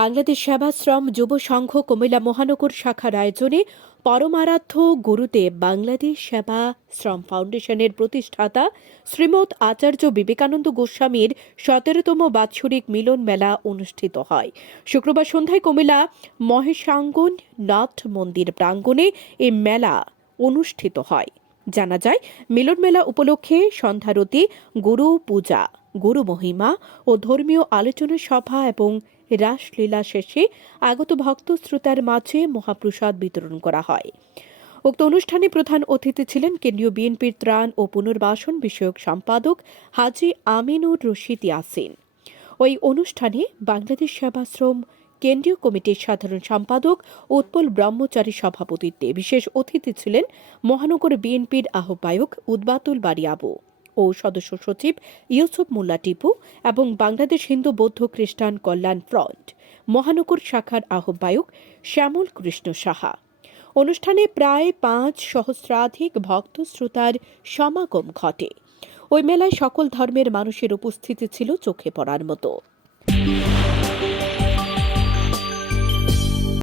বাংলাদেশ সেবাশ্রম যুব সংঘ কুমিল্লা মহানগর শাখার আয়োজনে পরমারাধ্য গুরুতে বাংলাদেশ সেবা শ্রম ফাউন্ডেশনের প্রতিষ্ঠাতা শ্রীমৎ আচার্য বিবেকানন্দ গোস্বামীর সতেরোতম বাৎসরিক মিলন মেলা অনুষ্ঠিত হয়। শুক্রবার সন্ধ্যায় কুমিল্লা মহেশাঙ্গন নাথ মন্দির প্রাঙ্গণে এই মেলা অনুষ্ঠিত হয়। জানা যায় মিলন মেলা উপলক্ষে সন্ধ্যারতি গুরু পূজা, গুরু মহিমা ও ধর্মীয় আলোচনা সভা এবং রাসলীলা শেষে আগত ভক্ত শ্রোতার মাঝে মহাপ্রসাদ বিতরণ করা হয়। উক্ত অনুষ্ঠানে প্রধান অতিথি ছিলেন কেন্দ্রীয় বিএনপির ত্রাণ ও পুনর্বাসন বিষয়ক সম্পাদক হাজি আমিনুর রশিদ ইয়াসিন। ওই অনুষ্ঠানে বাংলাদেশ সেবাশ্রম কেন্দ্রীয় কমিটির সাধারণ সম্পাদক উৎপল ব্রহ্মচারী সভাপতিত্বে বিশেষ অতিথি ছিলেন মহানগর বিএনপির আহ্বায়ক উদ্বাতুল বাড়ি আবু ও সদস্য সচিব ইউসুফ মোল্লা টিপু এবং বাংলাদেশ হিন্দু বৌদ্ধ খ্রিস্টান কল্যাণ ফ্রন্ট মহানগর শাখার আহ্বায়ক শ্যামল কৃষ্ণ সাহা। অনুষ্ঠানে প্রায় পাঁচ সহস্রাধিক ভক্ত শ্রোতার সমাগম ঘটে। ওই মেলায় সকল ধর্মের মানুষের উপস্থিতি ছিল চোখে পড়ার মতো।